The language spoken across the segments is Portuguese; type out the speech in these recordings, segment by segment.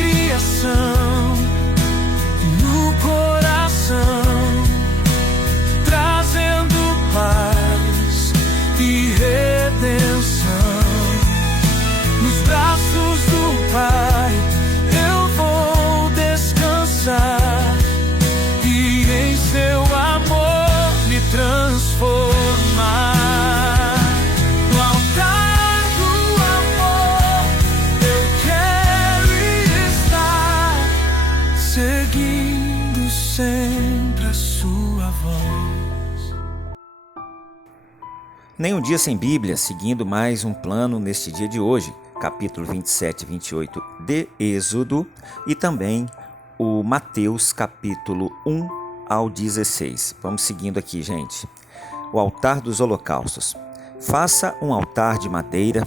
criação no coração, trazendo paz e redenção. Nos braços do Pai eu vou descansar e em seu amor me transformar. No altar do amor eu quero estar, seguindo sempre a sua voz. Nem um dia sem Bíblia, seguindo mais um plano neste dia de hoje, capítulo 27 e 28 de Êxodo, e também o Mateus, capítulo 1 ao 16. Vamos seguindo aqui, gente. O altar dos holocaustos. Faça um altar de madeira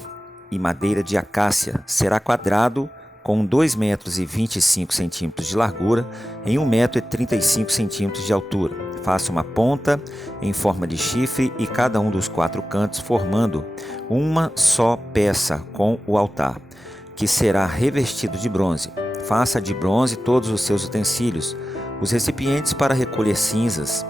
e madeira de acácia. Será quadrado, com 2,25 metros de largura em 1,35 metros de altura. Faça uma ponta em forma de chifre e cada um dos 4 cantos formando uma só peça com o altar, que será revestido de bronze. Faça de bronze todos os seus utensílios, os recipientes para recolher cinzas,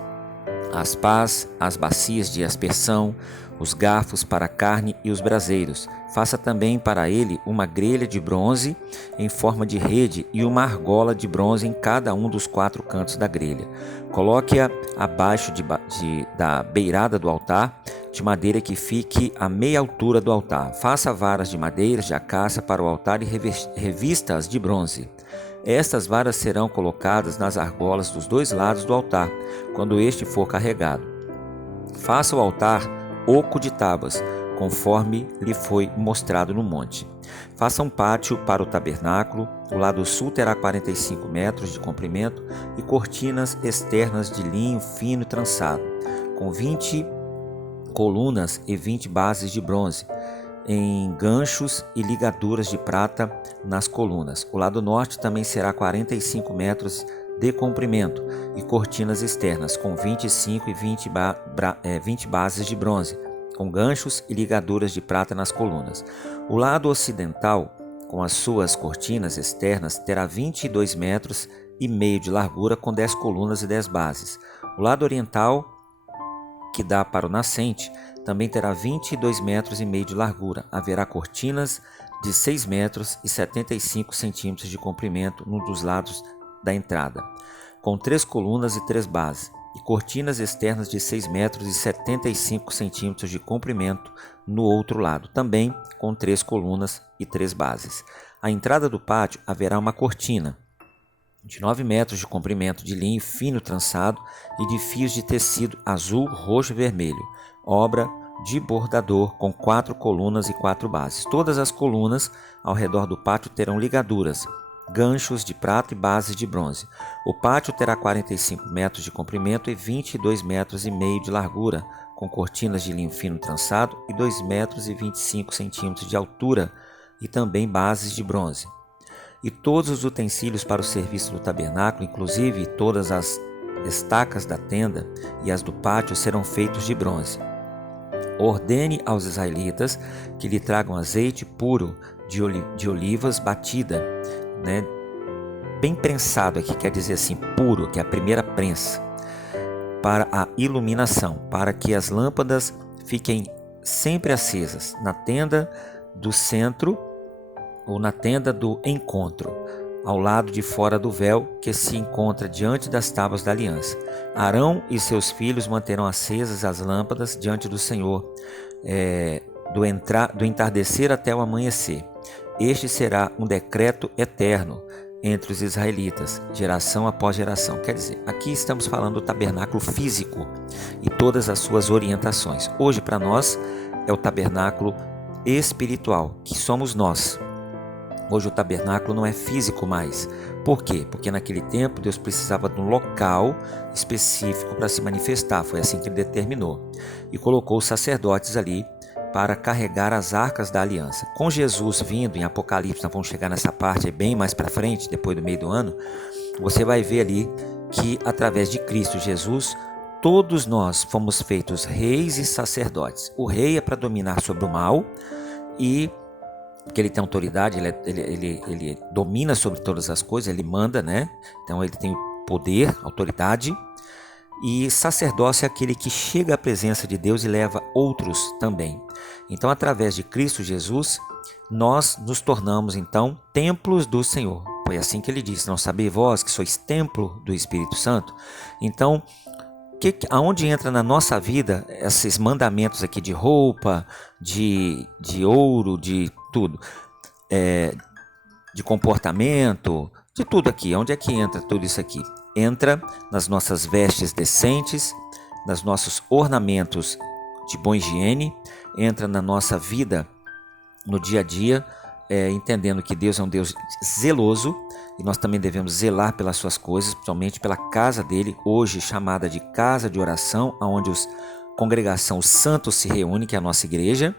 as pás, as bacias de aspersão, os garfos para a carne e os braseiros. Faça também para ele uma grelha de bronze em forma de rede e uma argola de bronze em cada um dos 4 cantos da grelha. Coloque-a abaixo da beirada do altar, de madeira que fique à meia altura do altar. Faça varas de madeira de acácia para o altar e revista-as de bronze. Estas varas serão colocadas nas argolas dos 2 lados do altar, quando este for carregado. Faça o altar oco de tábuas, conforme lhe foi mostrado no monte. Faça um pátio para o tabernáculo. O lado sul terá 45 metros de comprimento e cortinas externas de linho fino e trançado, com 20 colunas e 20 bases de bronze, em ganchos e ligaduras de prata nas colunas. O lado norte também será 45 metros de comprimento e cortinas externas, com 25 e 20 bases de bronze, com ganchos e ligaduras de prata nas colunas. O lado ocidental, com as suas cortinas externas, terá 22 metros e meio de largura, com 10 colunas e 10 bases. O lado oriental, que dá para o nascente, também terá 22 metros e meio de largura. Haverá cortinas de 6 metros e 75 centímetros de comprimento num dos lados da entrada, com 3 colunas e 3 bases, e cortinas externas de 6 metros e 75 centímetros de comprimento no outro lado, também com 3 colunas e 3 bases. À entrada do pátio haverá uma cortina de 9 metros de comprimento de linho fino trançado e de fios de tecido azul, roxo e vermelho, obra de bordador, com 4 colunas e 4 bases. Todas as colunas ao redor do pátio terão ligaduras, ganchos de prata e bases de bronze. O pátio terá 45 metros de comprimento e 22 metros e meio de largura, com cortinas de linho fino trançado e 2 metros e 25 centímetros de altura e também bases de bronze. E todos os utensílios para o serviço do tabernáculo, inclusive todas as estacas da tenda e as do pátio, serão feitos de bronze. Ordene aos israelitas que lhe tragam azeite puro de olivas batida, bem prensado aqui, quer dizer assim, puro, que é a primeira prensa, para a iluminação, para que as lâmpadas fiquem sempre acesas na tenda do centro ou na tenda do encontro, ao lado de fora do véu que se encontra diante das tábuas da aliança. Arão e seus filhos manterão acesas as lâmpadas diante do Senhor, do entardecer até o amanhecer. Este será um decreto eterno entre os israelitas, geração após geração. Quer dizer, aqui estamos falando do tabernáculo físico e todas as suas orientações. Hoje, para nós, é o tabernáculo espiritual, que somos nós. Hoje o tabernáculo não é físico mais. Por quê? Porque naquele tempo Deus precisava de um local específico para se manifestar. Foi assim que ele determinou. E colocou os sacerdotes ali para carregar as arcas da aliança. Com Jesus vindo em Apocalipse, nós vamos chegar nessa parte bem mais para frente, depois do meio do ano, você vai ver ali que através de Cristo Jesus, todos nós fomos feitos reis e sacerdotes. O rei é para dominar sobre o mal e porque ele tem autoridade, ele domina sobre todas as coisas, ele manda, né? Então ele tem poder, autoridade. E sacerdócio é aquele que chega à presença de Deus e leva outros também. Então, através de Cristo Jesus, nós nos tornamos, então, templos do Senhor. Foi assim que ele disse: não sabeis vós que sois templo do Espírito Santo? Então, aonde entra na nossa vida esses mandamentos aqui de roupa, de ouro, de tudo, de comportamento, de tudo aqui? Onde é que entra tudo isso aqui? Entra nas nossas vestes decentes, nos nossos ornamentos de boa higiene, entra na nossa vida no dia a dia, entendendo que Deus é um Deus zeloso e nós também devemos zelar pelas suas coisas, principalmente pela casa dele, hoje chamada de casa de oração, onde a congregação, os santos se reúne, que é a nossa igreja,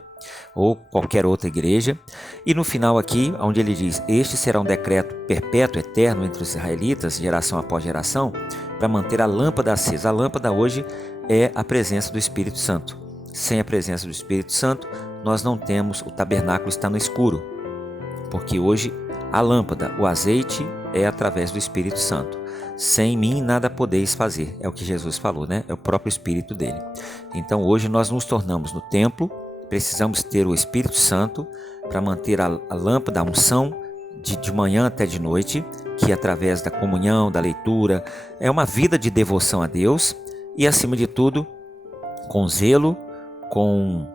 ou qualquer outra igreja. E no final aqui, onde ele diz: este será um decreto perpétuo, eterno entre os israelitas, geração após geração, para manter a lâmpada acesa. A lâmpada hoje é a presença do Espírito Santo. Sem a presença do Espírito Santo, nós não temos, o tabernáculo está no escuro, porque hoje a lâmpada, o azeite, é através do Espírito Santo. Sem mim nada podeis fazer, é o que Jesus falou, né? É o próprio Espírito dele. Então hoje nós nos tornamos no templo. Precisamos ter o Espírito Santo para manter a lâmpada, a unção de manhã até de noite, que através da comunhão, da leitura, é uma vida de devoção a Deus e, acima de tudo, com zelo, com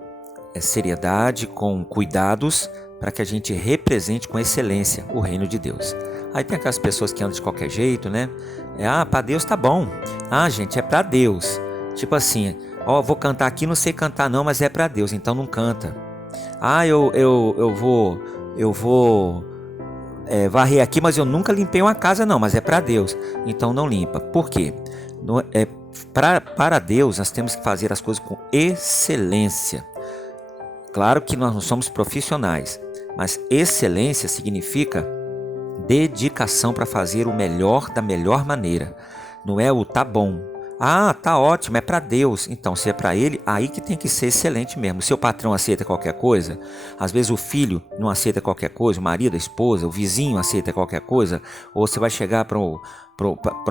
seriedade, com cuidados, para que a gente represente com excelência o reino de Deus. Aí tem aquelas pessoas que andam de qualquer jeito, né? Para Deus tá bom. Gente, é para Deus. Tipo assim: vou cantar aqui, não sei cantar não, mas é para Deus, então não canta. Eu vou varrer aqui, mas eu nunca limpei uma casa não, mas é para Deus, então não limpa. Por quê? Para Deus nós temos que fazer as coisas com excelência. Claro que nós não somos profissionais, mas excelência significa dedicação para fazer o melhor da melhor maneira. Não é o tá bom. Tá ótimo, é para Deus. Então, se é para Ele, aí que tem que ser excelente mesmo. O seu patrão aceita qualquer coisa, às vezes o filho não aceita qualquer coisa, o marido, a esposa, o vizinho aceita qualquer coisa, ou você vai chegar para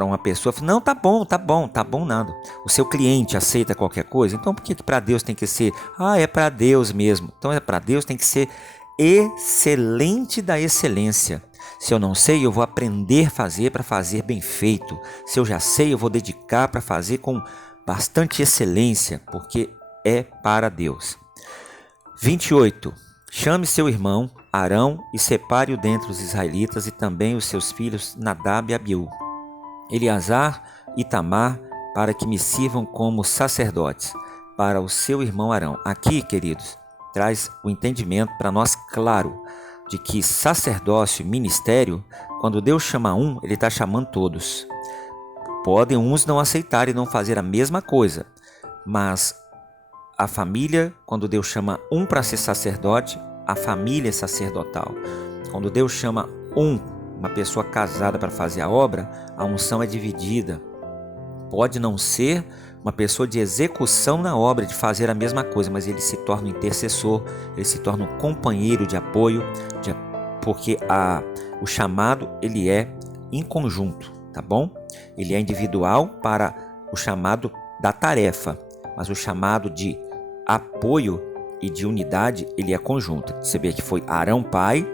uma pessoa e falar: não, tá bom nada. O seu cliente aceita qualquer coisa, então por que para Deus tem que ser? É para Deus mesmo. Então é para Deus, tem que ser excelente da excelência. Se eu não sei, eu vou aprender a fazer para fazer bem feito. Se eu já sei, eu vou dedicar para fazer com bastante excelência, porque é para Deus. 28. Chame seu irmão Arão e separe-o dentre os israelitas, e também os seus filhos Nadab e Abiú, Eleazar e Itamar, para que me sirvam como sacerdotes, para o seu irmão Arão. Aqui, queridos, traz o entendimento para nós claro de que sacerdócio, ministério, quando Deus chama um, Ele está chamando todos. Podem uns não aceitar e não fazer a mesma coisa, mas a família, quando Deus chama um para ser sacerdote, a família é sacerdotal. Quando Deus chama uma pessoa casada para fazer a obra, a unção é dividida. Pode não ser uma pessoa de execução na obra, de fazer a mesma coisa, mas ele se torna um intercessor, ele se torna um companheiro de apoio, porque o chamado ele é em conjunto, tá bom? Ele é individual para o chamado da tarefa, mas o chamado de apoio e de unidade ele é conjunto. Você vê que foi Arão pai,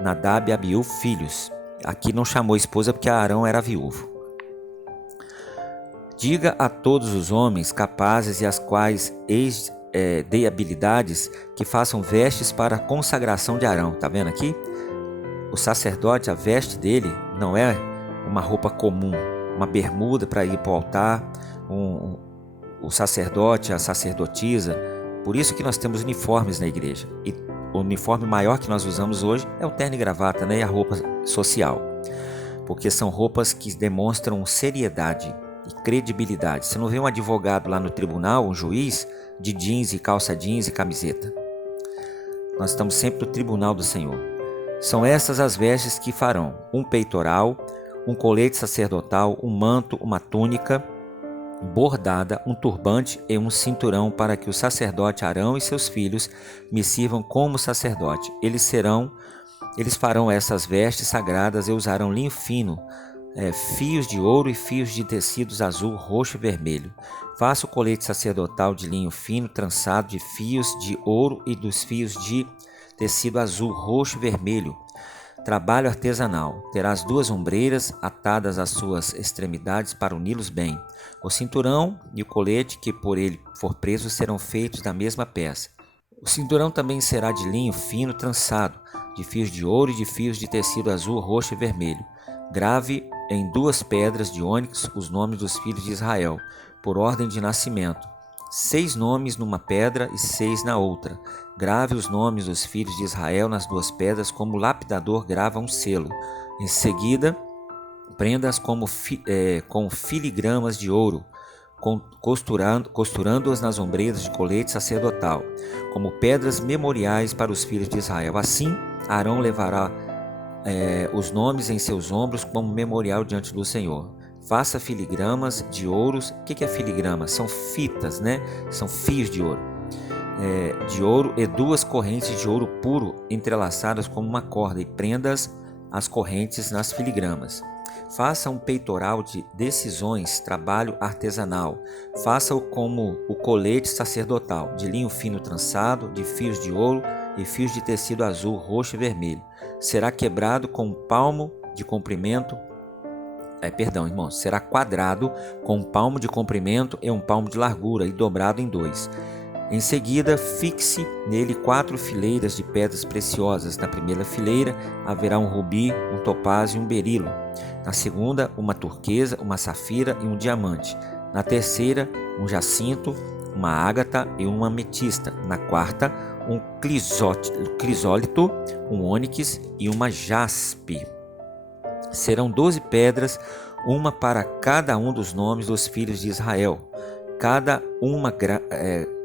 Nadab e Abiú filhos. Aqui não chamou esposa porque Arão era viúvo. Diga a todos os homens capazes e às quais dei habilidades que façam vestes para a consagração de Arão. Tá vendo aqui? O sacerdote, a veste dele não é uma roupa comum, uma bermuda para ir para o altar, o sacerdote, a sacerdotisa. Por isso que nós temos uniformes na igreja. E o uniforme maior que nós usamos hoje é o terno e gravata, né? E a roupa social. Porque são roupas que demonstram seriedade e credibilidade. Você não vê um advogado lá no tribunal, um juiz, de jeans e calça jeans e camiseta. Nós estamos sempre no tribunal do Senhor. São essas as vestes que farão: um peitoral, um colete sacerdotal, um manto, uma túnica, bordada, um turbante e um cinturão, para que o sacerdote Arão e seus filhos me sirvam como sacerdote. Eles farão essas vestes sagradas e usarão linho fino, fios de ouro e fios de tecidos azul, roxo e vermelho. Faça o colete sacerdotal de linho fino, trançado de fios de ouro e dos fios de tecido azul, roxo e vermelho. Trabalho artesanal. Terá as 2 ombreiras atadas às suas extremidades para uni-los bem. O cinturão e o colete que por ele for preso serão feitos da mesma peça. O cinturão também será de linho fino trançado, de fios de ouro e de fios de tecido azul, roxo e vermelho. Grave em 2 pedras de ônix os nomes dos filhos de Israel, por ordem de nascimento. 6 nomes numa pedra e 6 na outra. Grave os nomes dos filhos de Israel nas 2 pedras, como o lapidador grava um selo. Em seguida, prenda-as com filigramas de ouro, costurando-as nas ombreiras de colete sacerdotal, como pedras memoriais para os filhos de Israel. Assim, Arão levará os nomes em seus ombros como memorial diante do Senhor. Faça filigramas de ouros. O que é filigrama? São fitas, né? São fios de ouro. De ouro e 2 correntes de ouro puro entrelaçadas como uma corda, e prendas as correntes nas filigramas. Faça um peitoral de decisões, trabalho artesanal. Faça-o como o colete sacerdotal, de linho fino trançado, de fios de ouro e fios de tecido azul, roxo e vermelho. Será quebrado com um palmo de comprimento. Será quadrado com um palmo de comprimento e um palmo de largura e dobrado em 2. Em seguida, fixe nele 4 fileiras de pedras preciosas. Na primeira fileira haverá um rubi, um topázio e um berilo. Na segunda, uma turquesa, uma safira e um diamante. Na terceira, um jacinto, uma ágata e uma ametista. Na quarta, um crisólito, um ônix e uma jaspe. Serão 12 pedras, uma para cada um dos nomes dos filhos de Israel, cada uma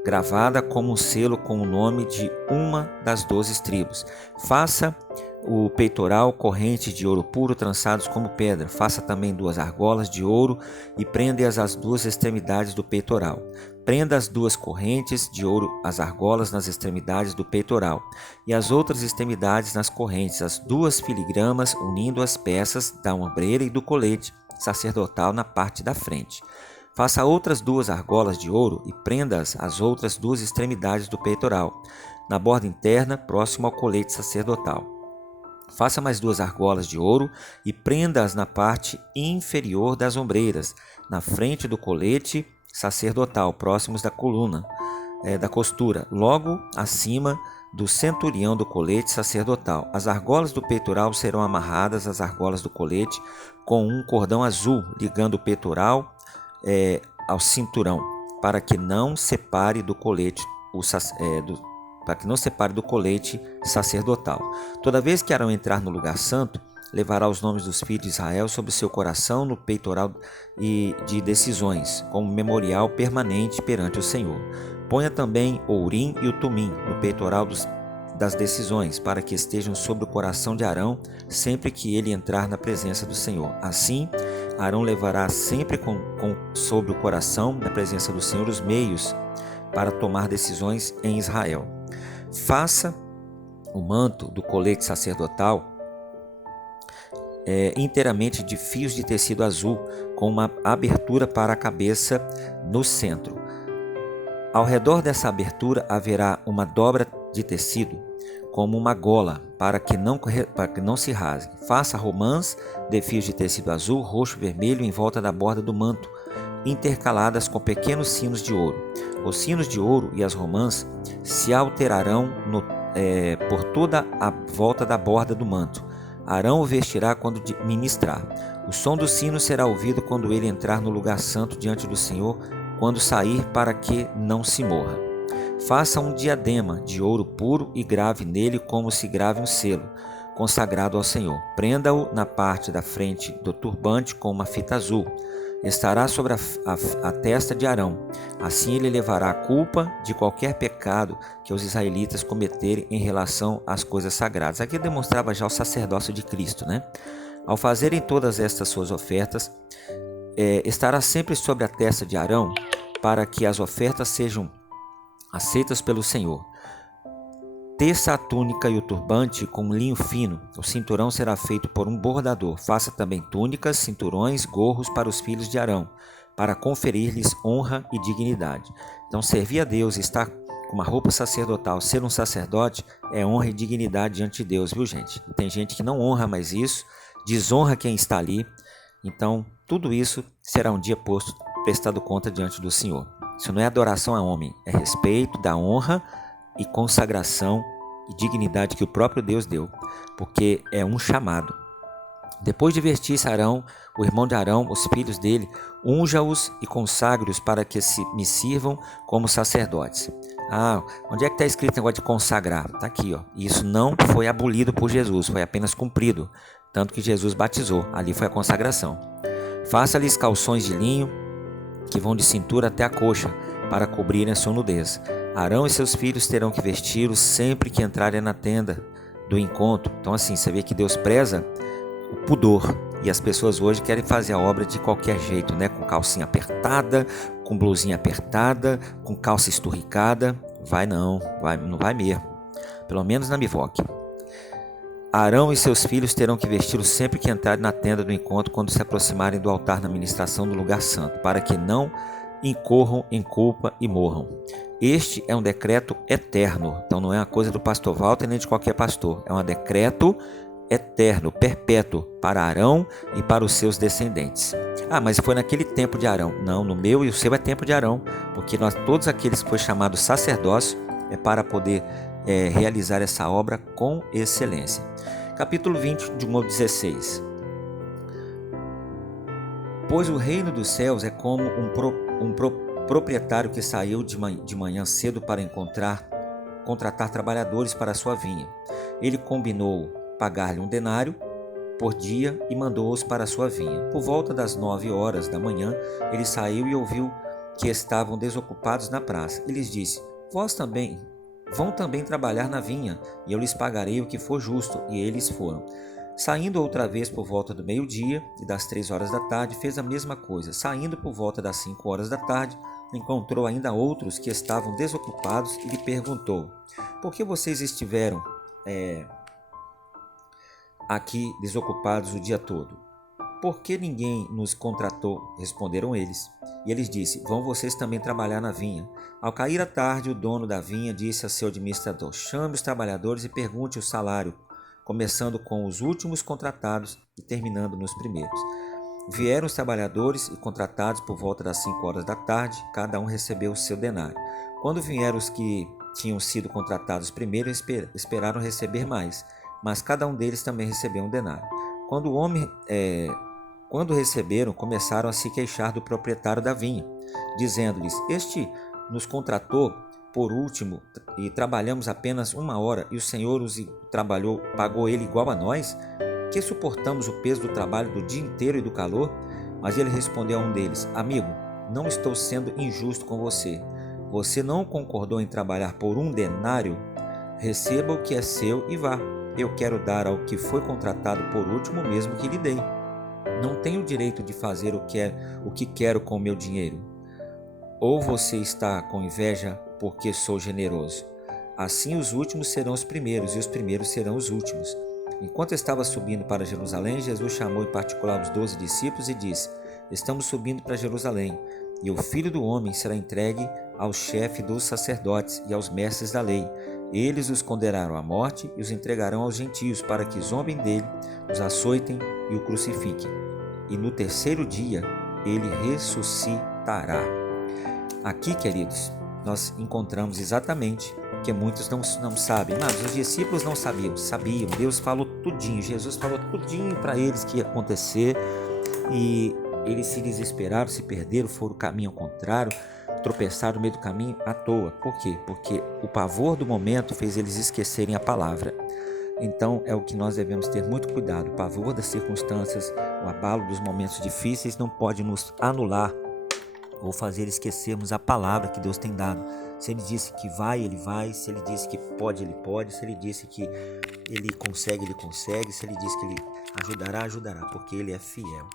gravada como um selo com o nome de uma das 12 tribos. Faça o peitoral correntes de ouro puro trançados como pedra. Faça também 2 argolas de ouro e prenda-as às 2 extremidades do peitoral. Prenda as 2 correntes de ouro, as argolas nas extremidades do peitoral e as outras extremidades nas correntes, as 2 filigramas unindo as peças da ombreira e do colete sacerdotal na parte da frente. Faça outras 2 argolas de ouro e prenda-as às outras 2 extremidades do peitoral, na borda interna, próximo ao colete sacerdotal. Faça mais 2 argolas de ouro e prenda-as na parte inferior das ombreiras, na frente do colete sacerdotal, próximos da coluna da costura, logo acima do centurião do colete sacerdotal. As argolas do peitoral serão amarradas às argolas do colete com um cordão azul, ligando o peitoral ao cinturão, para que não separe do colete sacerdotal. Toda vez que Arão entrar no lugar santo, levará os nomes dos filhos de Israel sobre seu coração no peitoral e de decisões, como memorial permanente perante o Senhor. Ponha também o Urim e o Tumim no peitoral das decisões, para que estejam sobre o coração de Arão sempre que ele entrar na presença do Senhor. Assim, Arão levará sempre sobre o coração, na presença do Senhor, os meios para tomar decisões em Israel. Faça o manto do colete sacerdotal inteiramente de fios de tecido azul, com uma abertura para a cabeça no centro. Ao redor dessa abertura haverá uma dobra de tecido, como uma gola, para que não se rasgue. Faça romãs de fios de tecido azul, roxo e vermelho em volta da borda do manto, intercaladas com pequenos sinos de ouro. Os sinos de ouro e as romãs se alterarão por toda a volta da borda do manto. Arão o vestirá quando ministrar. O som do sino será ouvido quando ele entrar no lugar santo diante do Senhor, quando sair, para que não se morra. Faça um diadema de ouro puro e grave nele como se grave um selo, consagrado ao Senhor. Prenda-o na parte da frente do turbante com uma fita azul. Estará sobre a testa de Arão. Assim ele levará a culpa de qualquer pecado que os israelitas cometerem em relação às coisas sagradas. Aqui demonstrava já o sacerdócio de Cristo, né? Ao fazerem todas estas suas ofertas, estará sempre sobre a testa de Arão, para que as ofertas sejam aceitas pelo Senhor. Teça a túnica e o turbante com linho fino. O cinturão será feito por um bordador. Faça também túnicas, cinturões, gorros para os filhos de Arão, para conferir-lhes honra e dignidade. Então, servir a Deus, estar com uma roupa sacerdotal, ser um sacerdote, é honra e dignidade diante de Deus, viu, gente? E tem gente que não honra mais isso, desonra quem está ali. Então, tudo isso será um dia prestado conta diante do Senhor. Isso não é adoração a homem, é respeito da honra e consagração e dignidade que o próprio Deus deu, porque é um chamado. Depois de vestir-se Arão, o irmão de Arão, os filhos dele, unja-os e consagre-os para que me sirvam como sacerdotes. Onde é que está escrito o negócio de consagrar? Está aqui, ó. Isso não foi abolido por Jesus, foi apenas cumprido, tanto que Jesus batizou, ali foi a consagração. Faça-lhes calções de linho, que vão de cintura até a coxa, para cobrirem a sua nudez. Arão e seus filhos terão que vesti-los sempre que entrarem na tenda do encontro. Então assim, você vê que Deus preza o pudor. E as pessoas hoje querem fazer a obra de qualquer jeito, né? Com calcinha apertada, com blusinha apertada, com calça esturricada. Não vai mesmo. Pelo menos na Mivoque. Arão e seus filhos terão que vesti-los sempre que entrarem na tenda do encontro, quando se aproximarem do altar na ministração do lugar santo, para que não incorram em culpa e morram. Este é um decreto eterno, então não é uma coisa do pastor Walter nem de qualquer pastor, é um decreto eterno, perpétuo, para Arão e para os seus descendentes. Mas foi naquele tempo de Arão. Não, no meu e o seu é tempo de Arão, porque todos aqueles que foi chamado sacerdócio é para poder realizar essa obra com excelência. Capítulo 20, de 1 ao 16. Pois o reino dos céus é como um proprietário que saiu de manhã cedo para contratar trabalhadores para a sua vinha. Ele combinou pagar-lhe 1 denário por dia e mandou-os para a sua vinha. Por volta das 9 horas da manhã, ele saiu e ouviu que estavam desocupados na praça. E lhes disse: vão também trabalhar na vinha, e eu lhes pagarei o que for justo. E eles foram. Saindo outra vez por volta do meio-dia e das 3 horas da tarde, fez a mesma coisa. Saindo por volta das 5 horas da tarde, encontrou ainda outros que estavam desocupados e lhe perguntou: por que vocês estiveram aqui desocupados o dia todo? Por que ninguém nos contratou? Responderam eles. E eles disse: vão vocês também trabalhar na vinha. Ao cair a tarde, o dono da vinha disse a seu administrador: chame os trabalhadores e pergunte o salário, começando com os últimos contratados e terminando nos primeiros. Vieram os trabalhadores e contratados por volta das 5 horas da tarde, cada um recebeu o seu denário. Quando vieram os que tinham sido contratados primeiro, esperaram receber mais, mas cada um deles também recebeu 1 denário. Quando receberam, começaram a se queixar do proprietário da vinha, dizendo-lhes: este nos contratou por último e trabalhamos apenas 1 hora, e o Senhor pagou ele igual a nós, que suportamos o peso do trabalho do dia inteiro e do calor? Mas ele respondeu a um deles: amigo, não estou sendo injusto com você. Você não concordou em trabalhar por 1 denário? Receba o que é seu e vá. Eu quero dar ao que foi contratado por último o mesmo que lhe dei. Não tenho o direito de fazer o que quero com o meu dinheiro. Ou você está com inveja porque sou generoso? Assim os últimos serão os primeiros e os primeiros serão os últimos. Enquanto estava subindo para Jerusalém, Jesus chamou em particular os 12 discípulos e disse: estamos subindo para Jerusalém, e o Filho do Homem será entregue ao chefe dos sacerdotes e aos mestres da lei. Eles os condenarão à morte e os entregarão aos gentios, para que zombem dele, os açoitem e o crucifiquem. E no 3º dia ele ressuscitará. Aqui, queridos, nós encontramos exatamente o que muitos não sabem. Mas os discípulos não sabiam. Deus falou tudinho, Jesus falou tudinho para eles que ia acontecer, e eles se desesperaram, se perderam, foram o caminho ao contrário, tropeçaram no meio do caminho à toa. Por quê? Porque o pavor do momento fez eles esquecerem a palavra. Então é o que nós devemos ter muito cuidado. O pavor das circunstâncias, o abalo dos momentos difíceis não pode nos anular ou fazer esquecermos a palavra que Deus tem dado. Se Ele disse que vai, Ele vai. Se Ele disse que pode, Ele pode. Se Ele disse que Ele consegue, Ele consegue. Se Ele disse que Ele ajudará, ajudará, porque Ele é fiel.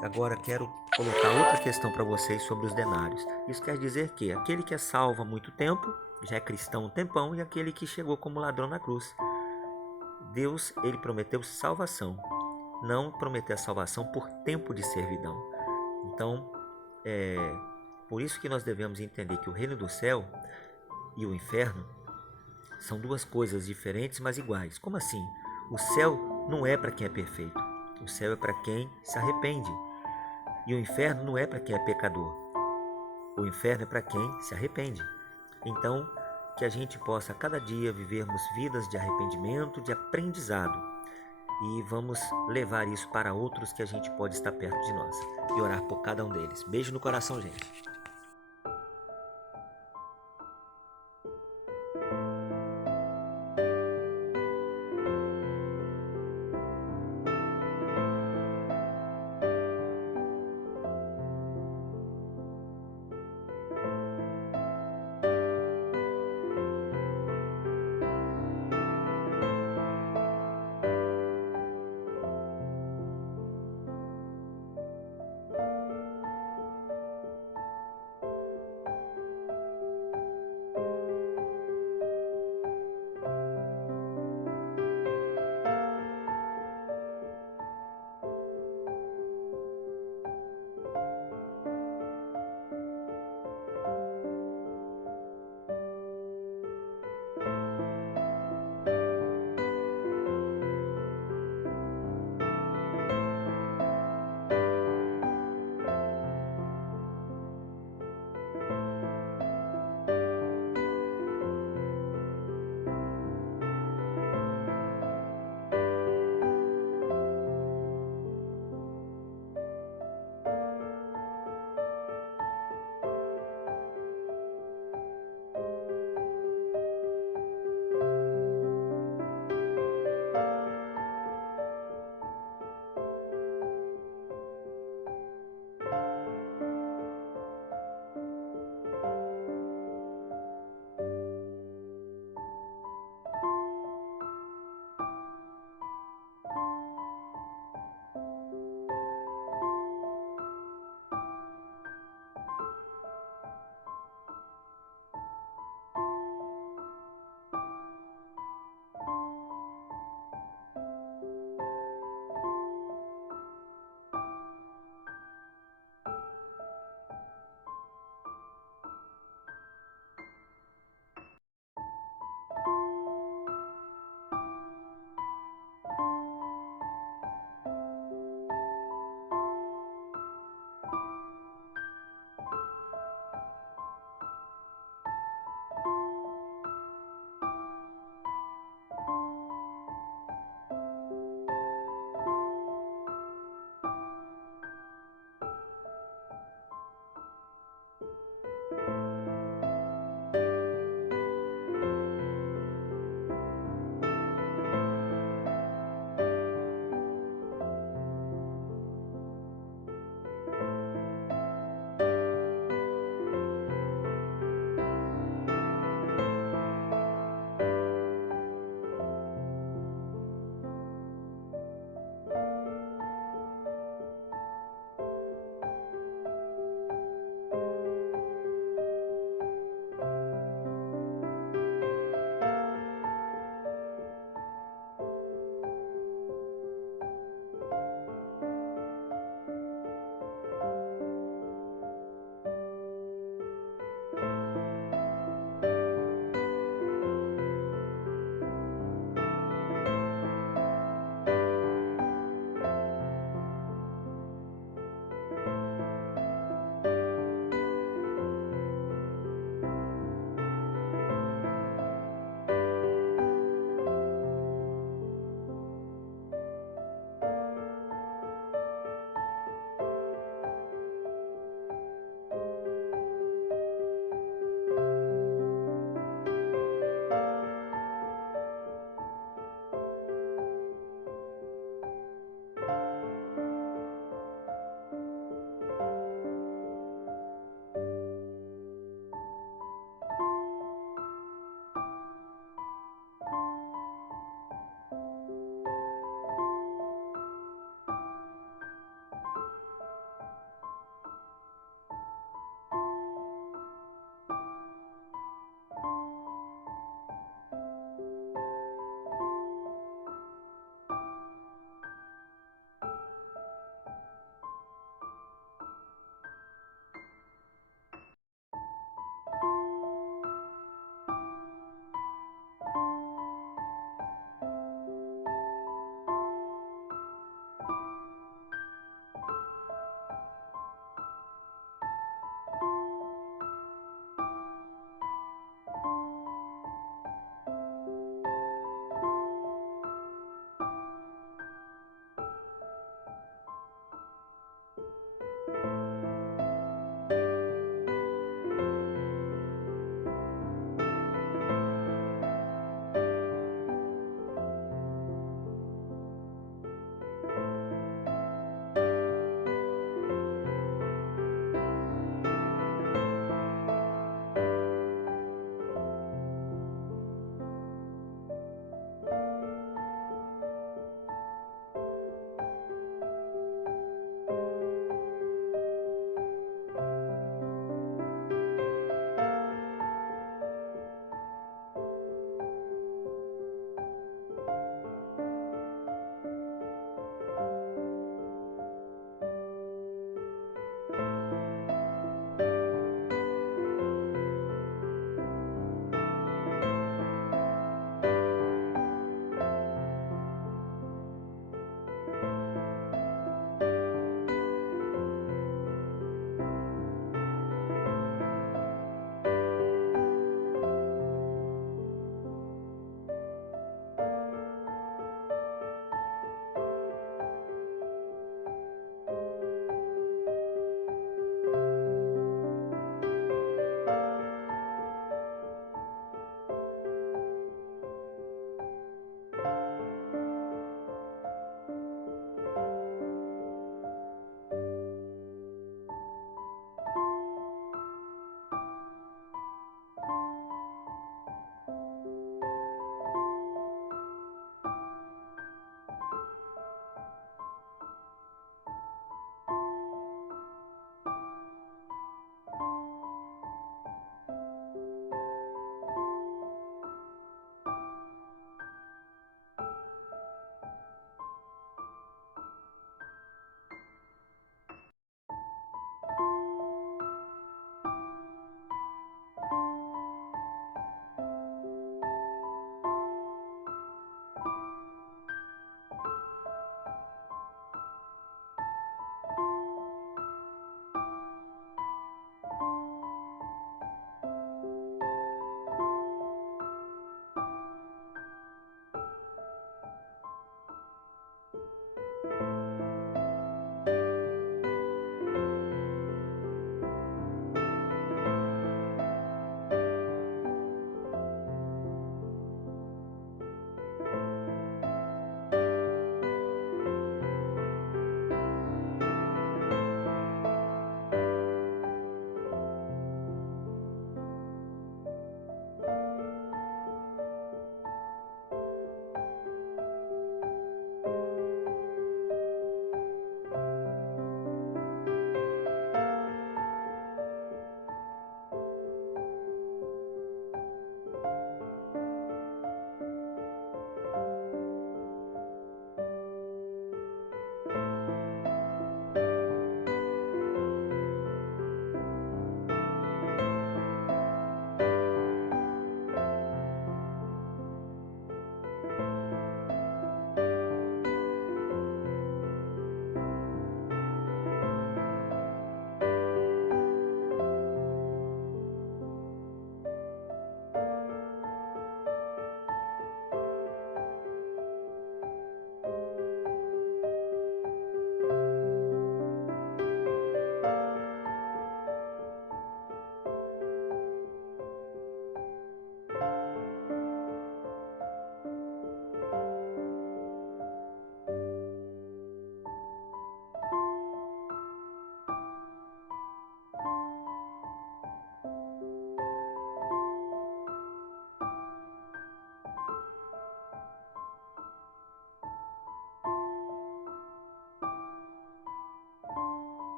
Agora quero colocar outra questão para vocês sobre os denários. Isso quer dizer que aquele que é salvo há muito tempo, já é cristão um tempão, e aquele que chegou como ladrão na cruz. Deus, ele prometeu salvação, não prometeu a salvação por tempo de servidão. Então, por isso que nós devemos entender que o reino do céu e o inferno são duas coisas diferentes, mas iguais. Como assim? O céu não é para quem é perfeito. O céu é para quem se arrepende. E o inferno não é para quem é pecador. O inferno é para quem se arrepende. Então, que a gente possa a cada dia vivermos vidas de arrependimento, de aprendizado. E vamos levar isso para outros que a gente pode estar perto de nós. E orar por cada um deles. Beijo no coração, gente.